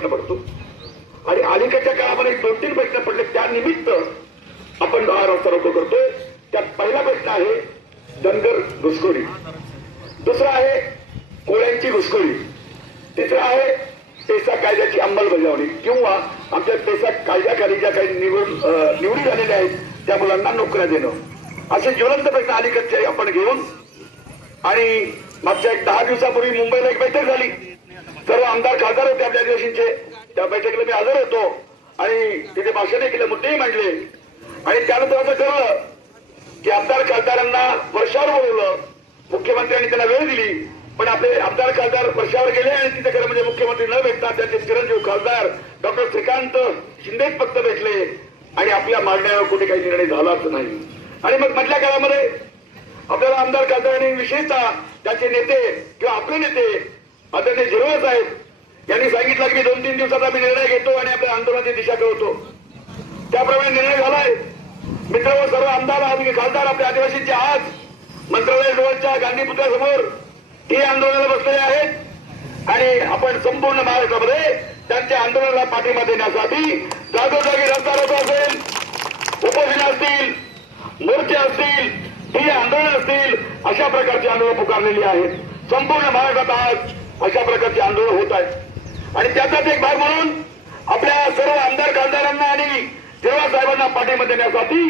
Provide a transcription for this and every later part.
प्रश्न पडतो आणि अलीकडच्या काळामध्ये दोन तीन प्रश्न पडले त्यानिमित्त आपण दहा रस्ता करतोय. त्यात पहिला प्रश्न आहे धनगर घुसखोरी. दुसरा आहे कोळ्यांची घुसखोरी. तिसरा आहे पेसा कायद्याची अंमलबजावणी. किंवा आमच्या पेसा कायद्याखाली ज्या काही निवड निवडी झालेल्या आहेत त्या मुलांना नोकऱ्या देणं. असे ज्वलंत प्रश्न अलीकडचे आपण घेऊन आणि मागच्या एक दहा दिवसापूर्वी मुंबईला एक बैठक झाली. सर्व आमदार खासदार होते आपल्या आदिवासींचे त्या बैठकीला मी हजर होतो. आणि तिथे भाषण केलं मुद्देही मांडले. आणि त्यानंतर असं ठरलं की आमदार खासदारांना वर्षावर बोलवलं. मुख्यमंत्र्यांनी त्यांना वेळ दिली. पण आपले आमदार खासदार वर्षावर गेले आणि तिथे खरं म्हणजे मुख्यमंत्री न भेटता त्यांचे चिरंजीव खासदार डॉक्टर श्रीकांत शिंदेच फक्त भेटले. आणि आपल्या मागण्यावर कुठे काही निर्णय झालाच नाही. आणि मग मधल्या काळामध्ये आपल्याला आमदार खासदारांनी विशेषतः त्याचे नेते किंवा आपले नेते आता ते झिरवळ साहेब यांनी सांगितलं की दोन तीन दिवसात आम्ही निर्णय घेतो आणि आपल्या आंदोलनाची दिशा कळवतो. त्याप्रमाणे निर्णय झालाय. मित्र व सर्व आमदार खासदार आपल्या आदिवासींचे आज मंत्रालय जवळच्या गांधी पुतळ्यासमोर हे आंदोलनाला बसलेले आहेत. आणि आपण संपूर्ण महाराष्ट्रामध्ये त्यांच्या आंदोलनाला पाठिंबा देण्यासाठी जागोजागी रस्ता रोको असेल उपोषण असतील मोर्चे असतील ही आंदोलन असतील अशा प्रकारची आंदोलन पुकारलेली आहेत. संपूर्ण महाराष्ट्रात आज अशा प्रकारची आंदोलन होत आहेत आणि त्याचाच एक भाग म्हणून आपल्या सर्व आमदार खासदारांना आणि जेव्हा साहेबांना पाठिंबा देण्यासाठी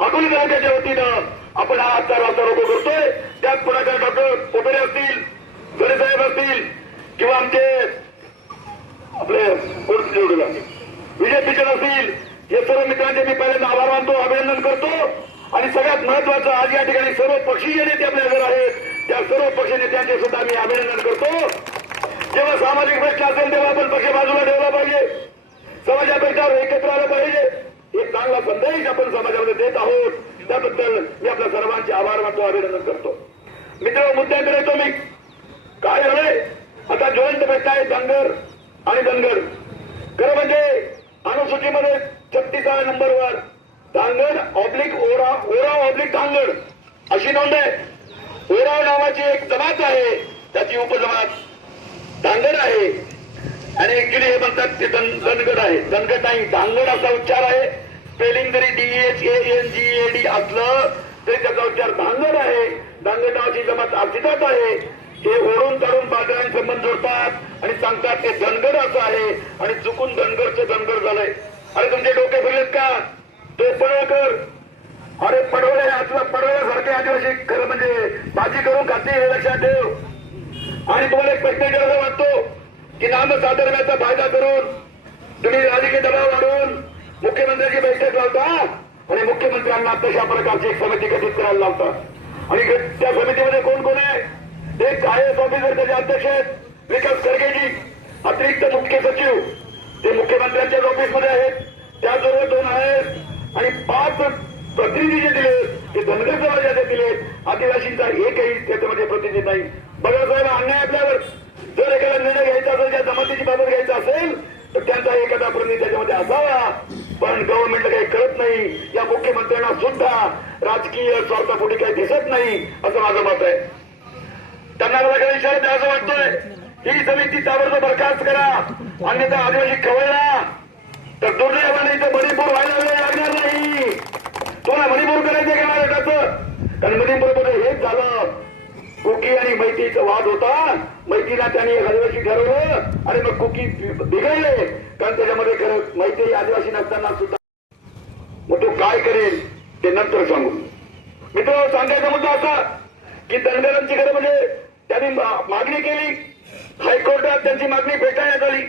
अकोले तालुक्याच्या वतीनं आपण हा आजचा वाजता रोखो करतोय. त्यात पुढाकार डॉक्टर कोपेरे असतील गणे साहेब असतील किंवा आमचे आपले कोण निवडून विजय पिचल असतील हे सर्व मित्रांचे मी पहिल्यांदा आभार मानतो अभिनंदन करतो. आणि सगळ्यात महत्वाचं आज या ठिकाणी सर्व पक्षीय नेते आपल्या घर आहेत. त्या सर्व पक्षीय नेत्यांचे सुद्धा मी अभिनंदन करतो. जेव्हा सामाजिक प्रश्न असेल तेव्हा आपण पक्ष बाजूला ठेवला पाहिजे. समाजापेक्षा एकत्र आलं पाहिजे. एक चांगला संदेश आपण समाजामध्ये देत आहोत. त्याबद्दल मी आपल्या सर्वांचे आभार मानतो अभिनंदन करतो. मित्र मुद्द्याकडे येतो मी. काय झालंय आता जॉईंट प्रश्न आहे धनगर आणि धनगर. खरं म्हणजे अनुसूचीमध्ये छत्तीसाव्या नंबरवर धांगड ऑब्लिक ओरा ओरा ऑब्लिक धांगड अशी नोंद आहे. ओराव नावाची एक जमात आहे. त्याची उपजमात धांगड आहे. आणि ऍक्च्युली हे म्हणतात ते धन धनगड आहे. धनगड नाही धांगड असा उच्चार आहे. स्पेलिंग जरी D H A N G A D असलं तरी त्याचा उच्चार धांगड आहे. धांगड नावाची जमात अस्तित्वात आहे. ते ओढून काढून बाजारांनी संबंध जोडतात आणि सांगतात ते धनगड असं आहे. आणि चुकून धनगडचं धनगड झालंय. अरे तुमचे डोके फिरलेत का? तो पडवळकर अरे पडवले आजला पडवल्यासारखे आदिवासी खरं म्हणजे भाजी करून खाते हे लक्षात ठेव. आणि तुम्हाला एक प्रश्न करायला की नाम साधर्म्याचा फायदा करून तुम्ही राजकीय दबाव वाढवून मुख्यमंत्र्यांची बैठक लावता आणि मुख्यमंत्र्यांना तशा प्रकारची एक समिती गठीत करायला लावता. आणि त्या समितीमध्ये कोण कोण आहे? एक आय एस ऑफिसर त्याचे अध्यक्ष आहेत. विकास खरगेजी अतिरिक्त मुख्य सचिव. ते मुख्यमंत्र्यांच्याच ऑफिसमध्ये आहेत. त्याचबरोबर दोन आहेत. आणि पाच प्रतिनिधी जे दिले ते धनगर समाजाचे दिले आदिवासींचा एकही त्याच्यामध्ये प्रतिनिधी नाही. बघा साहेब अन्याय आपल्यावर. जर एखादा निर्णय घ्यायचा असेल त्या जमातीची बाबत घ्यायचा असेल तर त्यांचा एखादा प्रतिनिधी त्याच्यामध्ये असावा. पण गव्हर्नमेंटला काही करत नाही. या मुख्यमंत्र्यांना सुद्धा राजकीय स्वार्थापोटी काही दिसत नाही असं माझं मत आहे. त्यांना मला काही इशारा द्यायचा वाटतोय. ही समिती ताबडतोब बरखास्त करा. अन्यथा आदिवासी खवळला. तर दुर्दैवाने इथं मणिपूर व्हायला लागणार नाही. तुला मणिपूर करायचं का महाराष्ट्राचं कारण मणिपूरमध्ये हेच झालं. कुकी आणि मैतीचा वाद होता. मैत्रीला त्यांनी आदिवासी ठरवलं आणि मग कुकी बिघडले. कारण त्याच्यामध्ये खरं मैत्री आदिवासी नसताना सुद्धा मग तो काय करेल ते नंतर सांगू. मित्र सांगायचा मुद्दा असा की दंडलांची खरं म्हणजे त्यांनी मागणी केली. हायकोर्टात त्यांची मागणी फेटाळण्यात आली.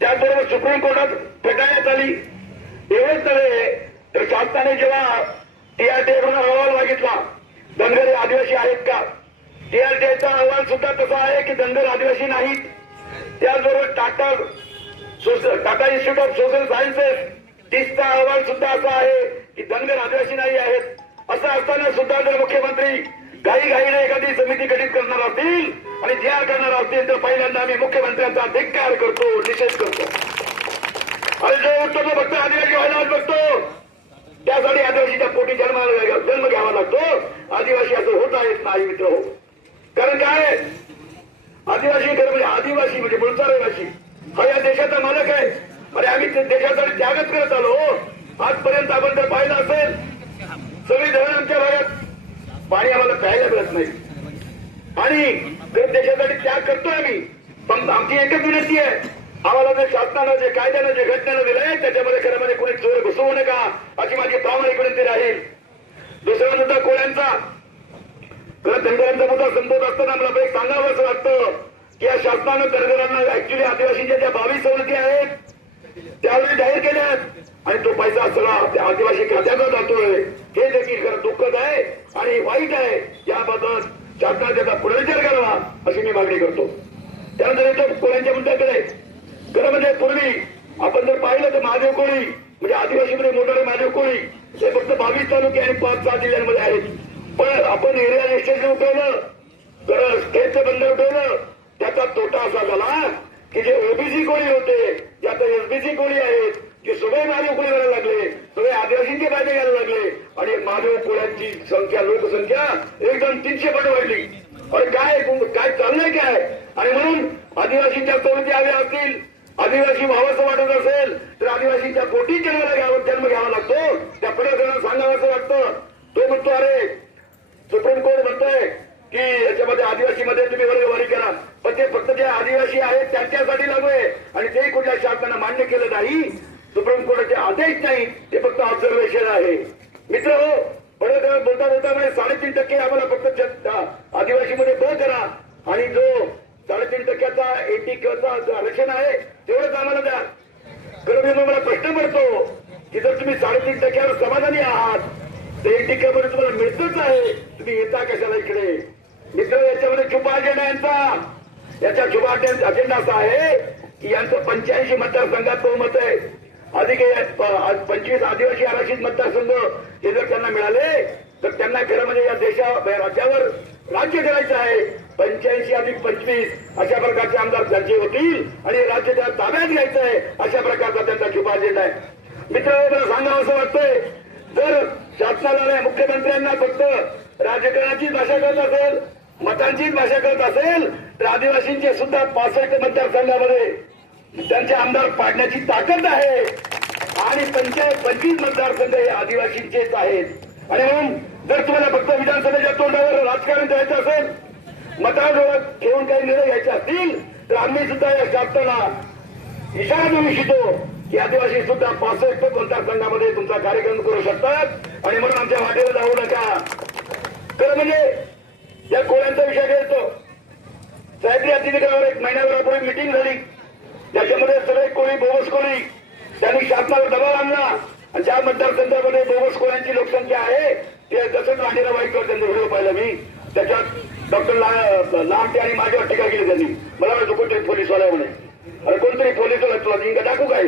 त्याचबरोबर सुप्रीम कोर्टात फेटाळण्यात आली. एवढेच नव्हे तर शासनाने जेव्हा टीआरटीए अहवाल मागितला धनगर हे आदिवासी आहेत का? टीआरटीआयचा अहवाल सुद्धा तसा आहे की धनगर आदिवासी नाहीत. त्याचबरोबर Tata Tata Institute of Social Sciences तिसचा अहवाल सुद्धा असा आहे की धनगर आदिवासी नाही आहेत. असं असताना सुद्धा जर मुख्यमंत्री घाई घाईने एखादी समिती गठीत करणार असतील आणि जी करणार असतील तर पहिल्यांदा आम्ही मुख्यमंत्र्यांचा धिक्कार करतो निषेध करतो. आणि जो उत्तर फक्त आदिवासी व्हायला बघतो त्यासाठी आदिवासीच्या पोटी जन्माला जन्म घ्यावा लागतो. आदिवासी असं होत आहेत नाही मित्र हो. कारण काय आदिवासी खरं म्हणजे आदिवासी म्हणजे मूळचा रहिवासी. हा या देशाचा मालक आहे. अरे आम्ही देशासाठी त्यागच करत आलो. हो. आजपर्यंत आपण जर पाहिलं असेल सगळी धरण आमच्या भागात. पाणी आम्हाला प्यायला मिळत नाही. आणि जर देशासाठी त्याग करतोय आम्ही. पण आमची एकच विनंती आहे. आम्हाला जे शासनानं जे कायद्यानं जे घटनेनं दिलंय त्याच्यामध्ये खरं म्हणजे कोणी चोर घुसवू नका अशी माझी प्रामाणिक विनंती राहील. दुसरा मुद्दा कोळ्यांचा खरं धनगरांचा मुद्दा संपत असताना मला एक सांगावं असं वाटतं की या शासनानं धनगरांना ऍक्च्युली आदिवासींच्या ज्या बावीस सवलती आहेत त्यावेळी जाहीर केल्यात. आणि तो पैसा सगळा त्या आदिवासी खात्याचा जातोय. हे देखील खरं दुःखद आहे आणि वाईट आहे. याबाबत शासनाने त्याचा पुनर्विचार करावा अशी मी मागणी करतो. त्यानंतर येतो कोळ्यांच्या मुद्द्याकडे. खरं म्हणजे पूर्वी आपण जर पाहिलं तर महादेव कोळी म्हणजे आदिवासीमध्ये मोठाले महादेव कोळी हे फक्त बावीस तालुके आणि पाच सहा जिल्ह्यांमध्ये आहेत. आपण एरिया रजिस्ट्रेशन उठवलं तर स्टेटचं बंद उठवलं त्याचा तोटा असा झाला की जे ओबीसी कोळी होते जे आता एसबीसी कोळी आहेत की सगळे माझे कोळी व्हायला लागले सगळे आदिवासींचे फायदे घ्यायला लागले. आणि महादेव कोळ्यांची संख्या लोकसंख्या एकदम तीनशे पट वाढली. अरे काय काय चाललंय काय? आणि म्हणून आदिवासींच्या कोणती हव्या असतील आदिवासी व्हावंसं वाटत असेल तर आदिवासींच्या पोटी जन्माला घ्यावं जन्म घ्यावा लागतो. त्या प्रशासनाला सांगावं असं वाटतं. तो म्हणतो अरे सुप्रीम कोर्ट म्हणतोय की याच्यामध्ये आदिवासीमध्ये तुम्ही वर्गवारी करा. पण ते फक्त जे आदिवासी आहेत त्यांच्यासाठी लागू आहे. आणि ते कुठल्या शासनानं मान्य केलं नाही. सुप्रीम कोर्टाचे आदेश नाही. ते फक्त ऑब्झर्वेशन आहे. मित्र हो बरोबर बोलता बोलता म्हणजे साडेतीन टक्के आम्हाला फक्त आदिवासी आदिवासीमध्ये ब करा. आणि जो साडेतीन टक्क्याचा एटी किंवा आरक्षण आहे तेवढंच आम्हाला द्या. खरं म्हणजे मी मला प्रश्न पडतो की जर तुम्ही साडेतीन टक्क्यावर समाधानी आहात तर एक तुम्हाला मिळतच आहे तुम्ही येता कशाला इकडे? मित्र याच्यामध्ये छुपा अजेंडा यांचा. याच्या छुपा अजेंडा असा आहे की यांचं पंच्याऐंशी मतदारसंघात बहुमत आहे. अधिक पंचवीस आदिवासी आरक्षित मतदारसंघ हे जर त्यांना मिळाले तर त्यांना खरं म्हणजे या देशा राज्यावर राज्य करायचं आहे. पंच्याऐंशी अधिक पंचवीस अशा प्रकारचे आमदार त्यांचे होतील आणि राज्य त्या ताब्यात घ्यायचं आहे अशा प्रकारचा त्यांचा छुपा अजेंडा आहे. मित्र मला सांगावं असं वाटतंय तर शासनाला मुख्यमंत्र्यांना फक्त राजकारणाची भाषा करत असेल मतांचीच भाषा करत असेल तर आदिवासींचे सुद्धा पासष्ट मतदारसंघामध्ये त्यांचे आमदार पाडण्याची ताकद आहे. आणि पंचायत पंचवीस मतदारसंघ हे आदिवासींचेच आहेत. आणि म्हणून जर तुम्हाला फक्त विधानसभेच्या तोंडावर राजकारण द्यायचं असेल मताजवळ घेऊन काही निर्णय घ्यायचे असतील तर आम्ही सुद्धा या शासनाला इशारा देऊ इच्छितो. की आदिवासी सुद्धा पासष्ट मतदारसंघामध्ये तुमचा कार्यक्रम करू शकतात. आणि म्हणून आमच्या वाटेला जाऊ नका. खरं म्हणजे या कोळ्यांचा विषय घेतो साहेबरी अतिथीगृहावर एक महिन्याभरापूर्वी मिटिंग झाली. त्याच्यामध्ये सगळे कोळी बोगस कोळी त्यांनी शासनावर दबाव आणला. आणि ज्या मतदारसंघामध्ये बोगस कोळ्यांची लोकसंख्या आहे ते तसंच राणीला वाईटवर त्यांचा व्हिडिओ पाहिला मी त्याच्यात डॉक्टर लामटे आणि माझ्यावर टीका केली त्यांनी. मला वाटतं कोणतरी पोलीसवाला म्हणे अरे कोणतरी पोलीसवाला तुला जिंका टाकू काय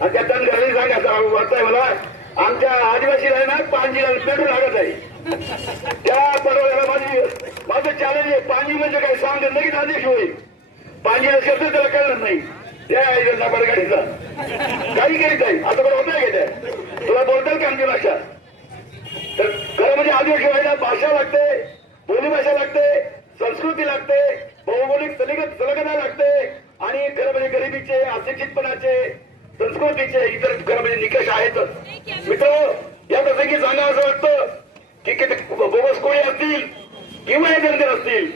आणि त्या घरी सांगायचं वाटतंय मला. आमच्या आदिवासीला आहे ना पाणजीला पेटू लागत आहे. त्या परवाला माझी माझं चॅलेंज आहे पाणी म्हणजे काय सांगते लगेच आदेश होईल. पाणी शब्द त्याला कळणार नाही. त्या आईचा बडगाडीचा काही करीत आहे आता बरं होत का तुला बोलताल का आमची भाषा? तर खरं म्हणजे आदिवासी व्हायला भाषा लागते बोली भाषा लागते संस्कृती लागते भौगोलिक सलगता लागते. आणि खरं म्हणजे गरिबीचे अशिक्षितपणाचे संस्कृतीचे इतर खरं म्हणजे निकष आहेतच. मित्र या प्रसंगी सांगा असं वाटतं की किती बोगस कोळी असतील किंवा हे जनते असतील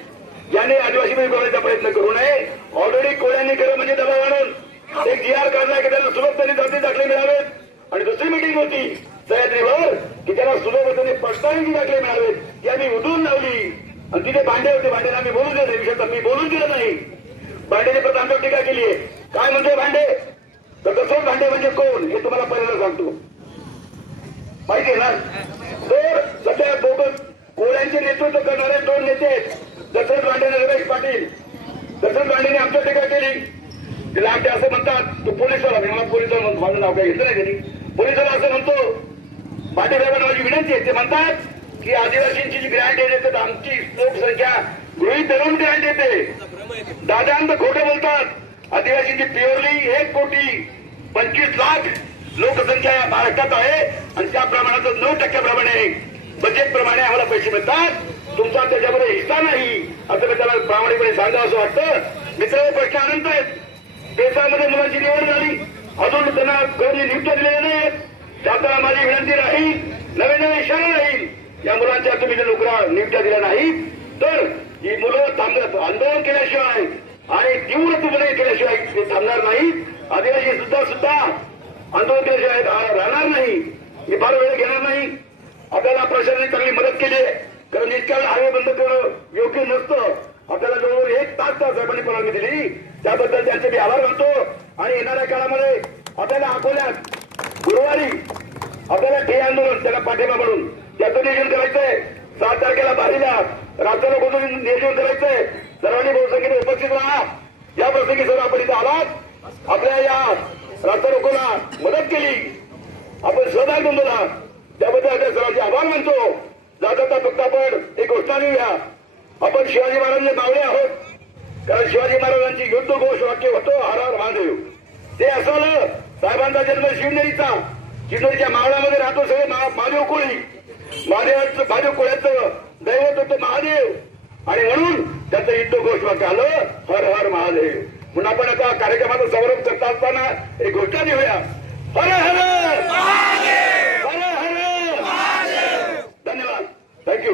याने आदिवासी बोलायचा प्रयत्न करू नये. ऑलरेडी कोळ्यांनी खरं म्हणजे दबाव आणून एक जी आर काढला की त्यांना त्यांनी जाती दाखले मिळावेत. आणि दुसरी मिटिंग होती सह्याद्रीवर की त्याला सुलभतेने पडताळणी दाखले मिळावेत. ती आम्ही उठून लावली. आणि तिथे भांडे होते भांड्याला आम्ही बोलू दिले विषय मी बोलून दिलं नाही. भांडेने परत आमच्यावर टीका केली आहे. काय म्हणतोय भांडे? तर कसं भांडे म्हणजे कोण? हे तुम्हाला पहिल्यांदा सांगतो. माहिती आहे ना? तर सध्या बोगस कोळ्यांचे नेतृत्व करणारे दोन नेते आहेत. दशरथ भांडे आणि रमेश पाटील दशरथ भांडेने आमच्या टीका केली. तिला आमच्या असं म्हणतात तू पोलिसवाला. मी मला पोलिसवाला म्हणतो माझं नाव काय घेतलं नाही त्यांनी. पोलिसवाला असं म्हणतो पाटील साहेबांना माझी विनंती आहे. ते म्हणतात की आदिवासींची जी ग्रँड येते आमची लोकसंख्या गृहित धरून ग्रँड येते. दादांत खोटं बोलतात. आदिवासींची प्युअरली एक कोटी पंचवीस लाख लोकसंख्या या महाराष्ट्रात आहे. आणि त्या प्रमाणात नऊ टक्क्याप्रमाणे बजेट प्रमाणे आम्हाला पैसे मिळतात. तुमचा त्याच्यामध्ये हिस्सा नाही. असं मी त्याला प्रामाणिकपणे सांगावं असं वाटतं. मित्र प्रश्न अनंत आहेत. देशामध्ये मुलांची निवड झाली. अजून त्यांना कधी नियुक्त दिलेल्या नाही त्यामुळे माझी विनंती राहील. नवे नवे इशारा राहील. या मुलांच्या तुम्ही जर नोकऱ्या नियुक्त्या दिल्या नाहीत तर ही मुलं थांबत आंदोलन केल्याशिवाय आणि तीव्र तुमने केल्याशिवाय ते थांबणार नाही आदिवासी सुद्धा सुद्धा आंदोलन केल्याशिवाय राहणार नाही. हे फार वेळ घेणार नाही. आपल्याला प्रशासनाने चांगली मदत केली आहे. कारण इतक्या हायवे बंद करणं योग्य नसतं. आपल्याला जवळजवळ एक तास तास साहेबांनी परवानगी दिली. त्याबद्दल त्यांचे मी आभार मानतो. आणि येणाऱ्या काळामध्ये आपल्याला अकोल्यात गुरुवारी आपल्याला ठे आंदोलन त्याला पाठिंबा म्हणून. त्याचं नियोजन करायचंय. सात तारखेला बारीला राज्याला कोणतं नियोजन करायचंय सर्वांनी बहुसंख्येने उपस्थित राहा. या प्रसंगी सर्व आपण इथे आलात. आपल्या या रात्र लोकांना मदत केली. आपण सहभाग नोंदवला त्याबद्दल आपल्या सर्वांचे आभार मानतो. जाता फक्त आपण एक घोषणा देऊया. आपण शिवाजी महाराजांचे मावळे आहोत. कारण शिवाजी महाराजांची युद्ध घोष वाक्य होतो हर महादेव. ते असं साहेबांचा जन्म शिवनेरीचा. शिवनेरीच्या मावळामध्ये राहतो सगळे महादेव कोळी. महादेवाचं भाजप कोळ्याचं दैवत होतं महादेव. आणि म्हणून त्याचं युद्ध वाक्य आलं हर हर महादेव. म्हणून आपण आता कार्यक्रमाचा समारंभ करता असताना एक घोषणा देऊया हर हर हर हर धन्यवाद. थँक्यू